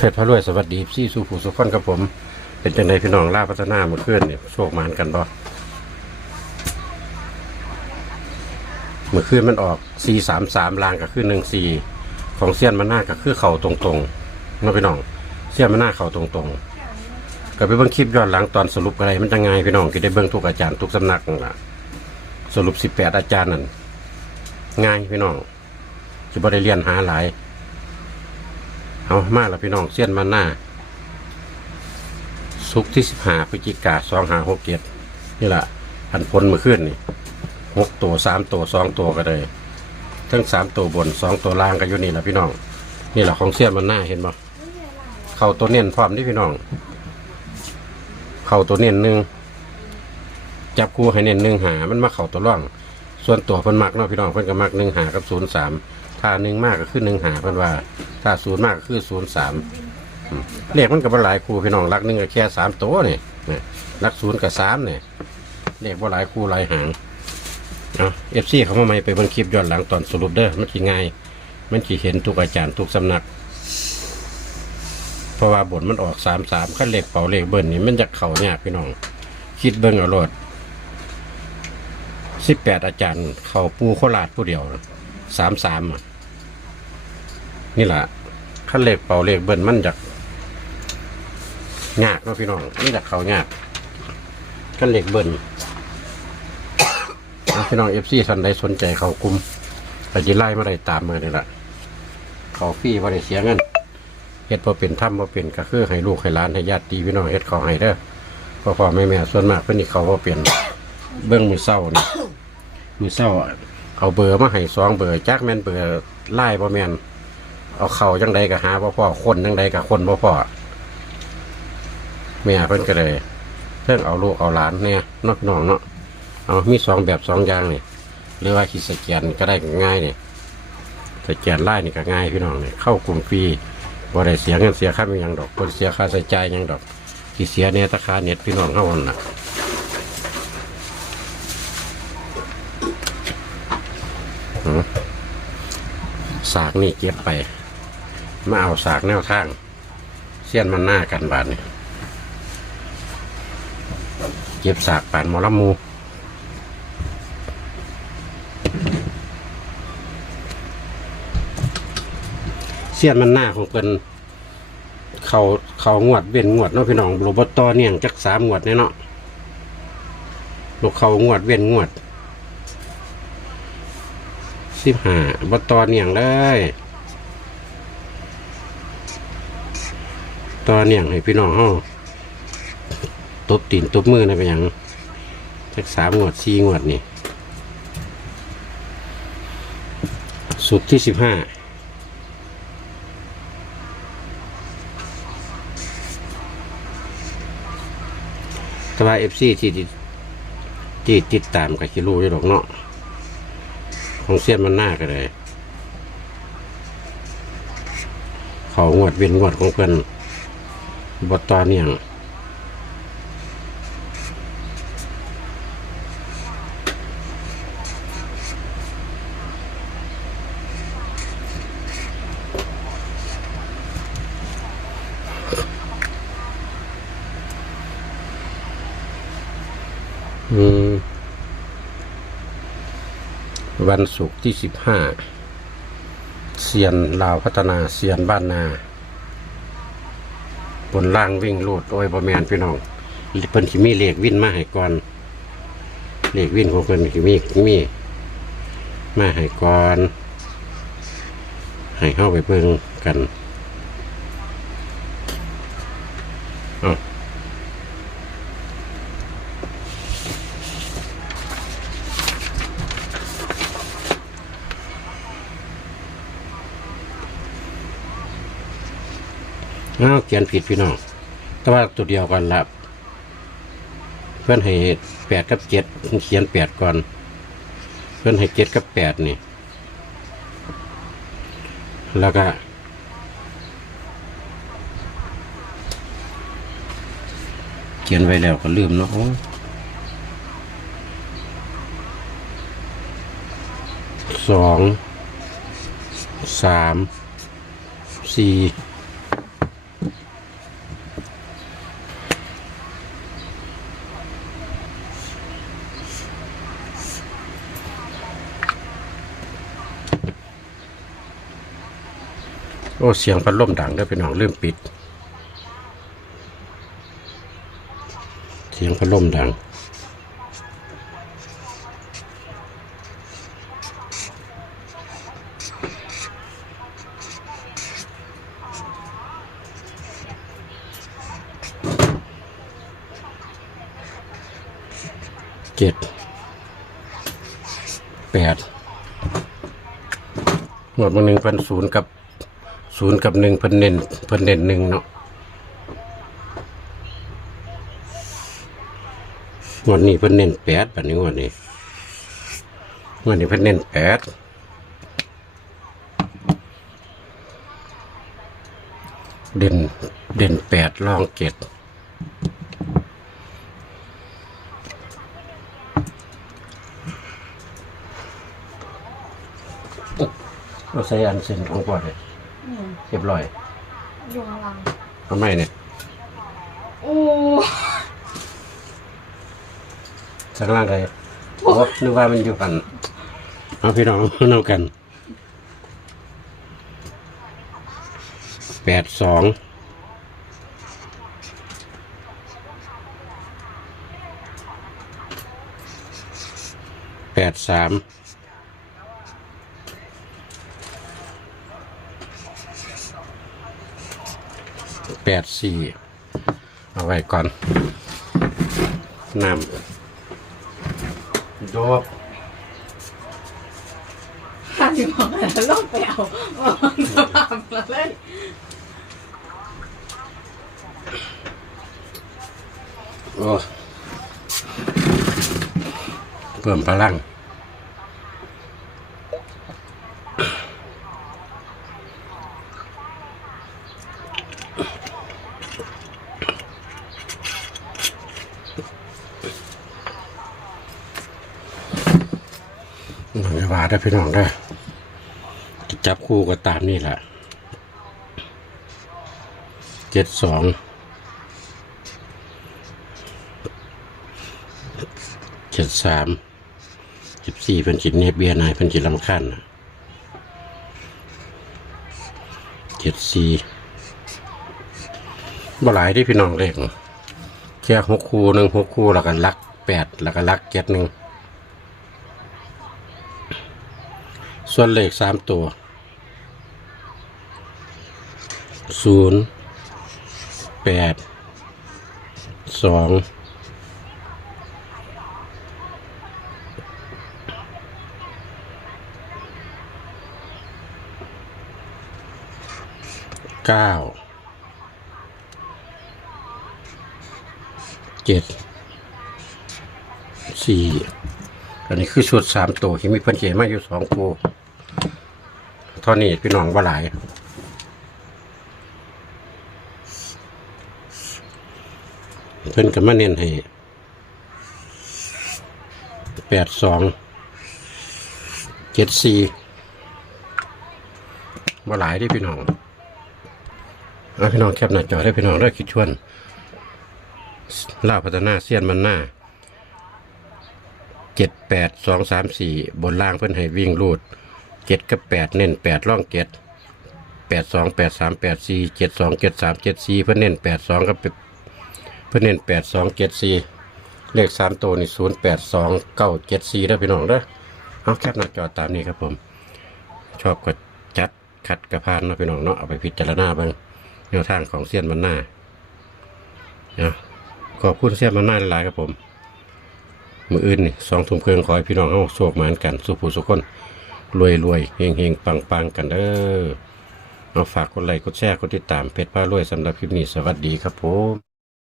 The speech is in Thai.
เพชรพระรวยสวัสดีซี่สู่ผู้สุขคนกับผม เป็นจังไดพี่น้องล่าพัฒนาเมื่อคืนเนี่ยโชคหมานกันบ่เมื่อคืนมันออกสี่สามสามลางกับคือหนึ่งสี่ของเซียนมันหน้ากับคือเข่าตรงๆเนาะพี่น้องเซียนมันหน้าเข่าตรงๆก็ไปเบิ่งคลิปย้อนหลังตอนสรุปอะไรมันจะไงพี่น้องก็ได้เบิ่งทุกอาจารย์ทุกสำนักนั่นล่ะสรุปสิบแปดอาจารย์นั่นง่ายพี่น้องจะบ่ได้เรียนหาหลาย เอามาแล้วพี่น้องเสี้ยนมาหน้าสุกที่สิบห้าพฤศจิกาสองห้าหกเจ็ดนี่แหละอันพ้นมื่อคืนนี่หกตัวสามตัวสองตัวก็เลยทั้งสามตัวบนสองตัวล่างก็อยู่นี่แหละพี่น้อง นี่แหละของเสี้ยนมันหน้าเห็นบ่เข่าตัวเน้นพร้อมนี่พี่น้อง เข่าตัวเน้นหนึ่งจับคู่ให้เน้นหนึ่งหามันมาเข่าตัวร่อง ส่วนตัวเพิ่นมักเนาะพี่น้องเพิ่นก็มักหนึ่งหากับศูนย์สาม ถ้าหนึ่งมากก็คือหนึ่งหาเพิ่นว่า ถ้าศูนย์มากก็คือศูนย์สามเลขมันก็บ่หลายคู่พี่น้องรักหนึ่งก็แค่สามตัวนี่นะรักศูนย์กับสามเนี่ยเลขบ่หลายคู่หลายหางเอาเอฟซีเขามาใหม่ไปเบนคลิปย้อนหลังตอนสรุปเด้อมันกี่ง่าย มันกี่เห็นทุกอาจารย์ทุกสำนัก เพราะว่าบทมันออกสามสามขั้นเลขเป่าเลขเบิ้ลนี่มันจะเข่ายากพี่น้อง คิดเบิ้งเอาโลดสิบแปดอาจารย์ เข่าปูโคราชผู้เดียวสามสามอะ นี่แหละขั้นเลขเป่าเลขเบิ้ลมันจากยากเนาะพี่น้องนี่จากเขายากขั้นเลขเบิ้ลพี่น้องเอฟซีท่านใดสนใจเขากลุ่มไปจีไล่มาได้ตามมาเลยละเขาฟรี่ว่าได้เสียเงินเฮ็ดพอเป็นถ้ำพอเป็นก็คือให้ลูกให้หลานให้ญาติพี่น้องเฮ็ดเขาให้เด้อพ่อพ่อแม่แม่ส่วนมากเพิ่นนี่เขาพอเปลี่ยนเบื้องมือเศร้านี่มือเศร้าเอาเบอร์มาให้สองเบอร์จักแม่นเบอร์ไล่บ่แม่น เอาเข่าจังใดก็หาบ่พ่อคนจังใดก็คนบ่พ่อแม่เพิ่นก็เลยเพิ่งเอาลูกเอาหลานเนี่ยนอกน้องเนาะเอามีสองแบบสองอย่างนี่หรือว่าขีดสแกนก็ได้ง่ายเนี่ยสแกนไล่นี่ก็ง่ายพี่น้องเนี่ยเข้ากลุ่มฟรีบ่ได้เสียเงินเสียค่ามีหยังดอกบ่ได้เสียค่าใช้จ่ายหยังดอกที่เสียเนี่ยตะคาเน็ตพี่น้องเฮานั่นน่ะสากนี่เก็บไป มาเอาสากแนวทางเสี้ยนมันหน้ากันบาดนี่เก็บสากปานมอลหมูเสี้ยนมันหน้าของเป็นเขาเขางวดเว้นงวดเนาะพี่น้องโรบตอเนี่ยงจักสามงวดแน่เนาะลูกเขางวดเว้นงวดสิบห้าบตอเนี่ยงเลย ตอนเนี่ยให้พี่น้องเฮาตบตีนตบมือนะเป็นหยังสักสามงวดสี่งวดนี่สุดที่สิบห้าแต่ว่าเอฟซีที่ที่ติดตามกับคิรูอยู่หรอกเนาะของเสี้ยนมันหน้าก็เลยเขางวดเวียนงวดของเพิ่น บทตอเนี่ยงวันศุกร์ที่สิบห้าเซียนลาวพัฒนาเซียนบ้านนา บนล่างวิ่งลูดโอ้ยบอแมนพี่น้องเพิ่นสิมีเลขวิ่นมาให้ก่อน เลขวิ่นของเพิ่นสิมีมีมาให้ก่อน ให้เข้าไปเบิ่งกันอ๋อ อาเขียนผิดพี่น้อง แต่ว่าตัวเดียวกันละเพื่อนให้แปดกับเจ็ดเขียนแปดก่อน เพื่อนให้เจ็ดกับแปดนี่ แล้วก็เขียนไว้แล้วก็ลืมเนาะโอ้สองสามสี่ โอ้เสียงพัดลมดังเด้อพี่น้องลืมปิด เสียงพัดลมดังเจ็ดแปดหมดมาหนึ่งพันศูนย์กับ ศูนย์กับหนึ่งเพันเน้นเพันเน้นหนึ่งเนาะวดนี้เพิ่นเน้นแปดแบบนี้งวดนี้งวดนี้เพิ่นเน้นแปดเด่นเด่นแปดรองเจ็ดเราใส่อันเส้นของกว่าเลย เรียบร้อยยุงลังทำไมเนี่ยโอ้สักล่างเลยโอ้นึกว่ามันอยู่กันเอาพี่น้องเอากันแปดสองแปดสาม แปดสี่เอาไว้ก่อนน้ำโดบข้าจะบอกอะไรลงไปเอาเอาสภาพมาเลยโอ้เพิ่มพลัง หน่อยว่าได้อพี่น้องได้อจะจับคู่ก็ตามนี่แหละเจ็ดสองเจ็ดสามสิบสี่เป็นจิตเนบเบียนายเป็นจิตลำคันน่ะเจ็ดสี่บ่หลายที่พี่น้องเล็กแค่หกคู่หนึ่งหกคู่แล้วก็ลักแปดแล้วก็ลักเจ็ดหนึ่ง ส่วนเลขสามตัวศูนย์แปดสองเก้าเจ็ดสี่อันนี้คือชุดสามตัวที่มีเพิ่นเขียนมาอยู่สองคู่ ท่านี้พี่น้องว่าหลายเพิ่นก็มาเน้นให้แปดสองเจ็ดสี่ว่าหลายที่พี่น้องเอาพี่น้องแคปหน้าจอได้พี่น้องได้คิดชวนล่าวพัฒนาเสี้ยนมันหน้าเจ็ดแปดสองสามสี่บนล่างเพิ่อนให้วิ่งรูด เจ็ดกับแปดเน้นแปดร่องเจ็ดแปดสองแปดสามแปดสี่เจ็ดสองเจ็ดสามเจ็ดสี่เพิ่นเน้นแปดสองกับเพิ่นเน้นแปดสองเจ็ดสี่เลขสามตัวนี่ศูนย์แปดสองเก้าเจ็ดสี่ได้พี่น้องเด้อเอาแคปหน้าจอตามนี้ครับผม ชอบก็จัดคัดกระพานนะพี่น้องเนาะเอาไปพิจารณาบ้างแนวทางของเสี้ยนมันหน้าเนาะขอบคุณเสี้ยนมันหน้าหลายครับผมมืออื่นนี่สองทุ่มครึ่องขอให้พี่น้องเอาโชคหมานกันสุผู้สุขคน รวยรวยเฮงเฮงปังปังกันเด้อเอาฝากกดไลค์กดแชร์กดติดตามเพจป้ารวยสำหรับคลิปนี้สวัสดีครับผม